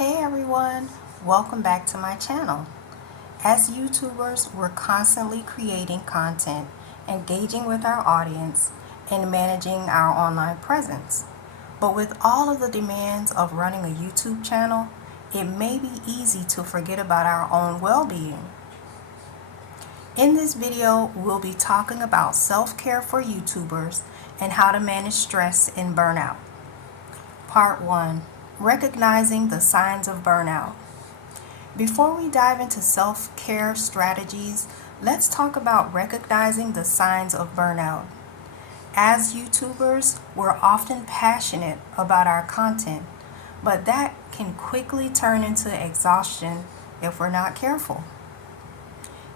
Hey everyone, welcome back to my channel. As YouTubers, we're constantly creating content, engaging with our audience, and managing our online presence. But with all of the demands of running a YouTube channel, it may be easy to forget about our own well-being. In this video, we'll be talking about self-care for YouTubers and how to manage stress and burnout. Part 1. Recognizing the signs of burnout. Before we dive into self-care strategies, let's talk about recognizing the signs of burnout. As YouTubers, we're often passionate about our content, but that can quickly turn into exhaustion if we're not careful.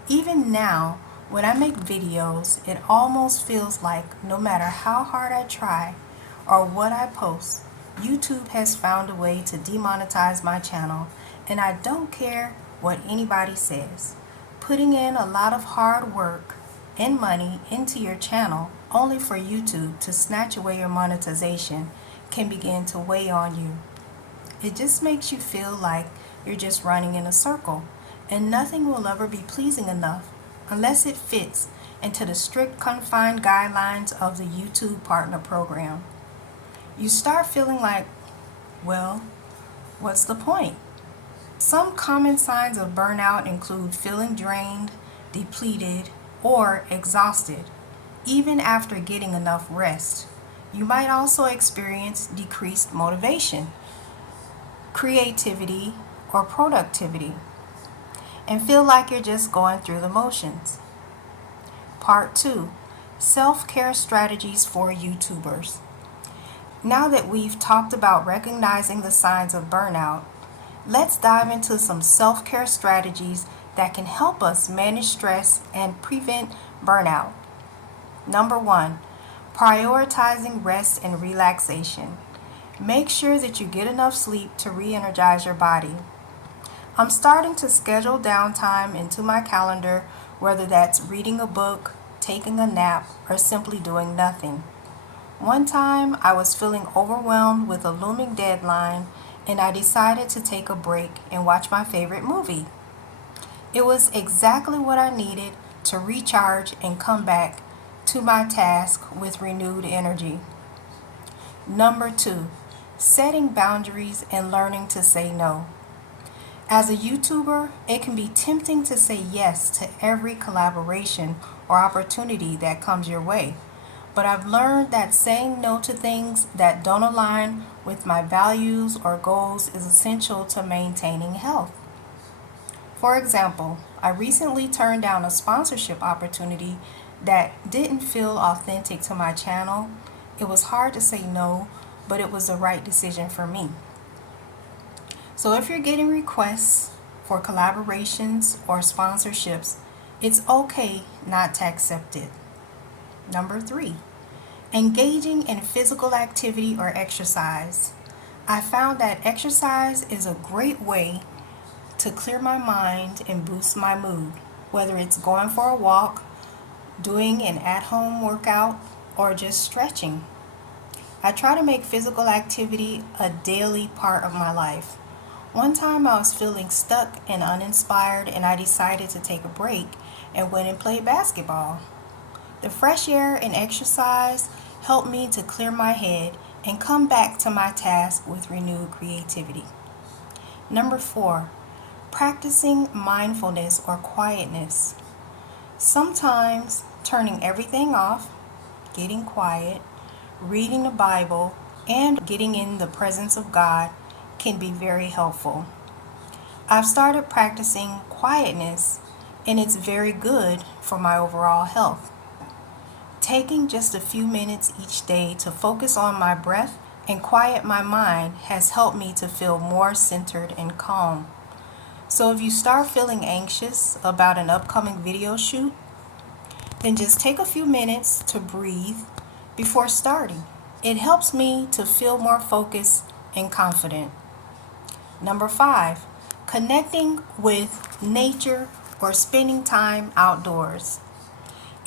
Even now, when I make videos, it almost feels like no matter how hard I try or what I post, YouTube has found a way to demonetize my channel, and I don't care what anybody says. Putting in a lot of hard work and money into your channel only for YouTube to snatch away your monetization can begin to weigh on you. It just makes you feel like you're just running in a circle, and nothing will ever be pleasing enough unless it fits into the strict confined guidelines of the YouTube Partner Program. You start feeling like, well, what's the point? Some common signs of burnout include feeling drained, depleted, or exhausted, even after getting enough rest. You might also experience decreased motivation, creativity, or productivity, and feel like you're just going through the motions. Part 2. Self-care strategies for YouTubers. Now that we've talked about recognizing the signs of burnout, let's dive into some self-care strategies that can help us manage stress and prevent burnout. Number 1, prioritizing rest and relaxation. Make sure that you get enough sleep to re-energize your body. I'm starting to schedule downtime into my calendar, whether that's reading a book, taking a nap, or simply doing nothing. One time, I was feeling overwhelmed with a looming deadline, and I decided to take a break and watch my favorite movie. It was exactly what I needed to recharge and come back to my task with renewed energy. Number 2, setting boundaries and learning to say no. As a YouTuber, it can be tempting to say yes to every collaboration or opportunity that comes your way. But I've learned that saying no to things that don't align with my values or goals is essential to maintaining health. For example, I recently turned down a sponsorship opportunity that didn't feel authentic to my channel. It was hard to say no, but it was the right decision for me. So if you're getting requests for collaborations or sponsorships, it's okay not to accept it. Number 3, engaging in physical activity or exercise. I found that exercise is a great way to clear my mind and boost my mood, whether it's going for a walk, doing an at-home workout, or just stretching. I try to make physical activity a daily part of my life. One time I was feeling stuck and uninspired, and I decided to take a break and went and played basketball. The fresh air and exercise helped me to clear my head and come back to my task with renewed creativity. Number 4, practicing mindfulness or quietness. Sometimes turning everything off, getting quiet, reading the Bible, and getting in the presence of God can be very helpful. I've started practicing quietness, and it's very good for my overall health. Taking just a few minutes each day to focus on my breath and quiet my mind has helped me to feel more centered and calm. So if you start feeling anxious about an upcoming video shoot, then just take a few minutes to breathe before starting. It helps me to feel more focused and confident. Number 5, connecting with nature or spending time outdoors.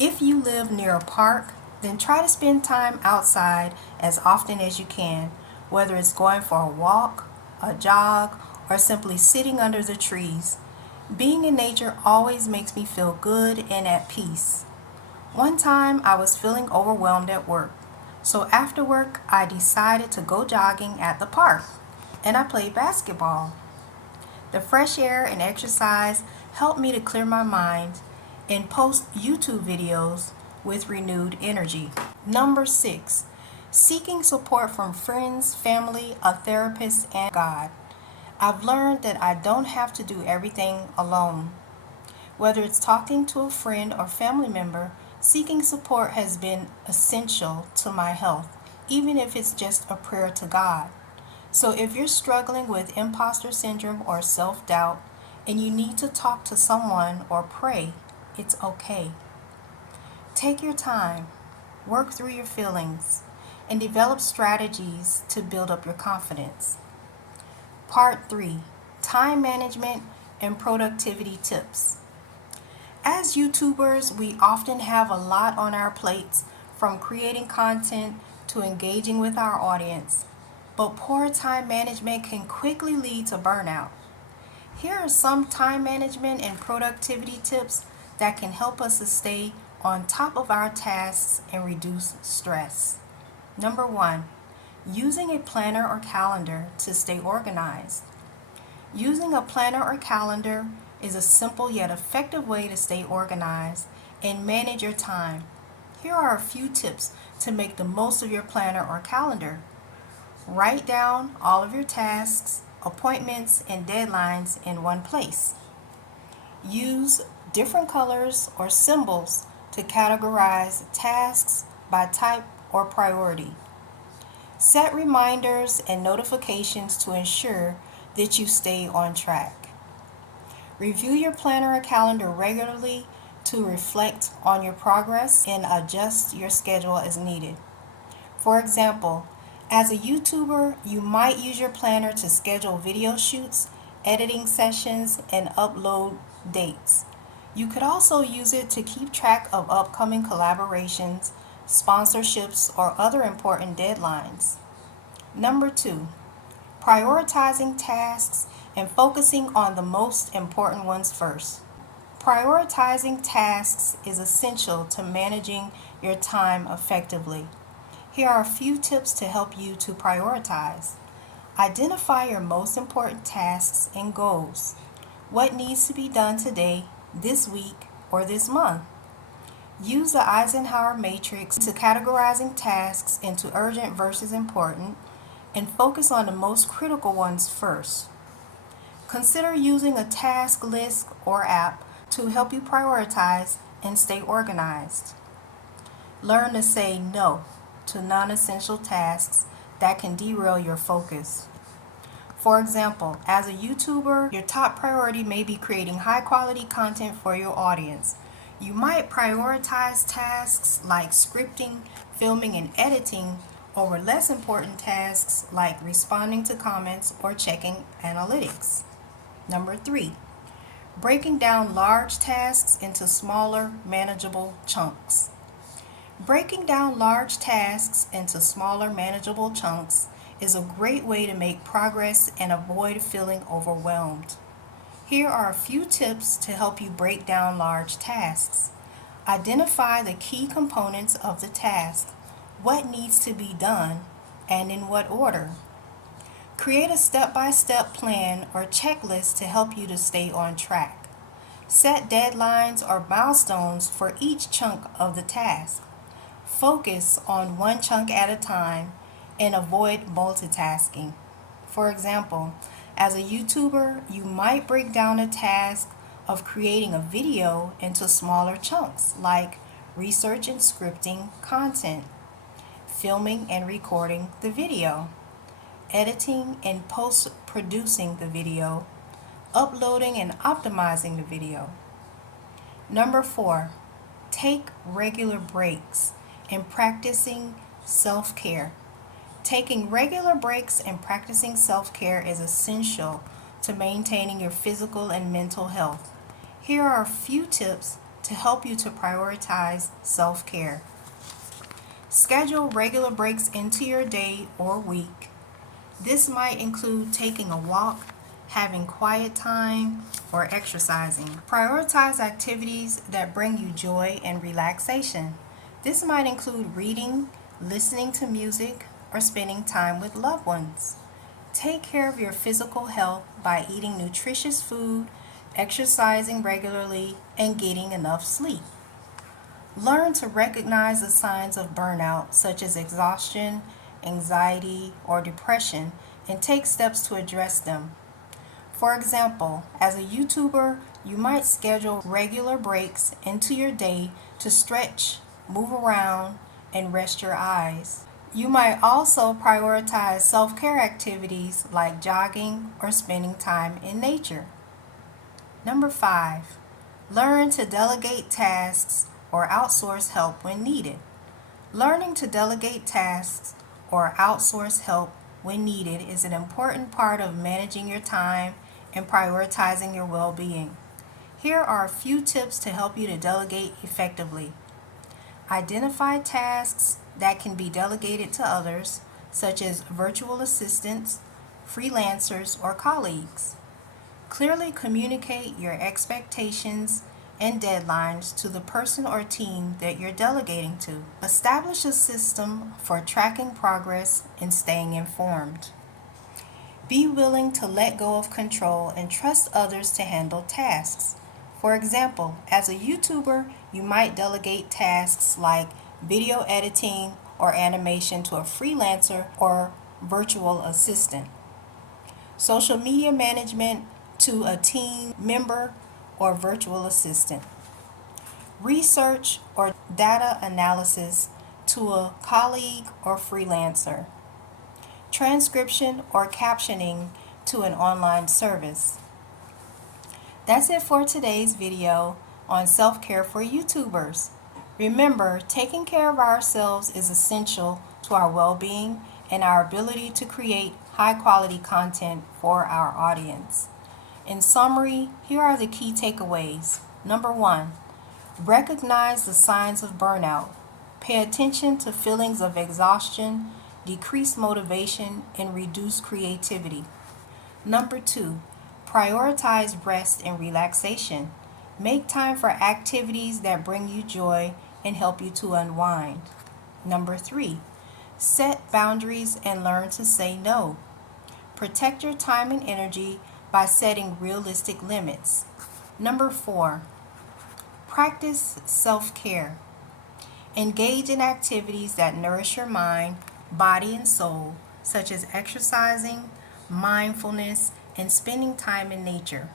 If you live near a park, then try to spend time outside as often as you can, whether it's going for a walk, a jog, or simply sitting under the trees. Being in nature always makes me feel good and at peace. One time I was feeling overwhelmed at work, so after work I decided to go jogging at the park, and I played basketball. The fresh air and exercise helped me to clear my mind and post YouTube videos with renewed energy. Number 6, seeking support from friends, family, a therapist, and God. I've learned that I don't have to do everything alone. Whether it's talking to a friend or family member, seeking support has been essential to my health, even if it's just a prayer to God. So if you're struggling with imposter syndrome or self-doubt and you need to talk to someone or pray, it's okay. Take your time, work through your feelings, and develop strategies to build up your confidence. Part 3, time management and productivity tips. As YouTubers, we often have a lot on our plates, from creating content to engaging with our audience. But poor time management can quickly lead to burnout. Here are some time management and productivity tips that can help us to stay on top of our tasks and reduce stress. Number 1, using a planner or calendar to stay organized. Using a planner or calendar is a simple yet effective way to stay organized and manage your time. Here are a few tips to make the most of your planner or calendar. Write down all of your tasks, appointments, and deadlines in one place. Use different colors or symbols to categorize tasks by type or priority. Set reminders and notifications to ensure that you stay on track. Review your planner or calendar regularly to reflect on your progress and adjust your schedule as needed. For example, as a YouTuber, you might use your planner to schedule video shoots, editing sessions, and upload dates. You could also use it to keep track of upcoming collaborations, sponsorships, or other important deadlines. Number 2, prioritizing tasks and focusing on the most important ones first. Prioritizing tasks is essential to managing your time effectively. Here are a few tips to help you to prioritize. Identify your most important tasks and goals. What needs to be done today, this week, or this month? Use the Eisenhower matrix to categorizing tasks into urgent versus important and focus on the most critical ones first. Consider using a task list or app to help you prioritize and stay organized. Learn to say no to non-essential tasks that can derail your focus. For example, as a YouTuber, your top priority may be creating high-quality content for your audience. You might prioritize tasks like scripting, filming, and editing over less important tasks like responding to comments or checking analytics. Number 3, breaking down large tasks into smaller, manageable chunks. Breaking down large tasks into smaller, manageable chunks is a great way to make progress and avoid feeling overwhelmed. Here are a few tips to help you break down large tasks. Identify the key components of the task, what needs to be done, and in what order. Create a step-by-step plan or checklist to help you to stay on track. Set deadlines or milestones for each chunk of the task. Focus on one chunk at a time and avoid multitasking. For example, as a YouTuber, you might break down a task of creating a video into smaller chunks, like research and scripting content, filming and recording the video, editing and post-producing the video, uploading and optimizing the video. Number 4, take regular breaks and practicing self-care. Taking regular breaks and practicing self-care is essential to maintaining your physical and mental health. Here are a few tips to help you to prioritize self-care. Schedule regular breaks into your day or week. This might include taking a walk, having quiet time, or exercising. Prioritize activities that bring you joy and relaxation. This might include reading, listening to music, or spending time with loved ones. Take care of your physical health by eating nutritious food, exercising regularly, and getting enough sleep. Learn to recognize the signs of burnout, such as exhaustion, anxiety, or depression, and take steps to address them. For example, as a YouTuber, you might schedule regular breaks into your day to stretch, move around, and rest your eyes. You might also prioritize self-care activities like jogging or spending time in nature. Number 5, learn to delegate tasks or outsource help when needed. Learning to delegate tasks or outsource help when needed is an important part of managing your time and prioritizing your well-being. Here are a few tips to help you to delegate effectively. Identify tasks that can be delegated to others, such as virtual assistants, freelancers, or colleagues. Clearly communicate your expectations and deadlines to the person or team that you're delegating to. Establish a system for tracking progress and staying informed. Be willing to let go of control and trust others to handle tasks. For example, as a YouTuber, you might delegate tasks like video editing or animation to a freelancer or virtual assistant. Social media management to a team member or virtual assistant. Research or data analysis to a colleague or freelancer. Transcription or captioning to an online service. That's it for today's video on self-care for YouTubers. Remember, taking care of ourselves is essential to our well-being and our ability to create high-quality content for our audience. In summary, here are the key takeaways. Number 1, recognize the signs of burnout. Pay attention to feelings of exhaustion, decreased motivation, and reduced creativity. Number 2, prioritize rest and relaxation. Make time for activities that bring you joy and help you to unwind. Number 3, set boundaries and learn to say no. Protect your time and energy by setting realistic limits. Number 4, practice self-care. Engage in activities that nourish your mind, body, and soul, such as exercising, mindfulness, and spending time in nature.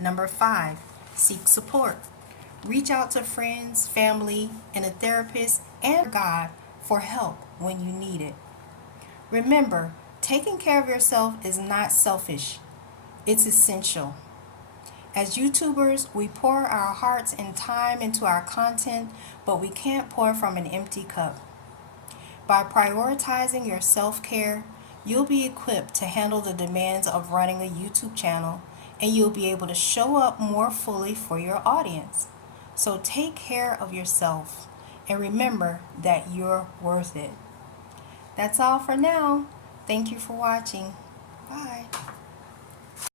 Number 5, seek support. Reach out to friends, family, and a therapist and God for help when you need it. Remember, taking care of yourself is not selfish. It's essential. As YouTubers, we pour our hearts and time into our content, but we can't pour from an empty cup. By prioritizing your self-care, you'll be equipped to handle the demands of running a YouTube channel, and you'll be able to show up more fully for your audience. So take care of yourself, and remember that you're worth it. That's all for now. Thank you for watching. Bye.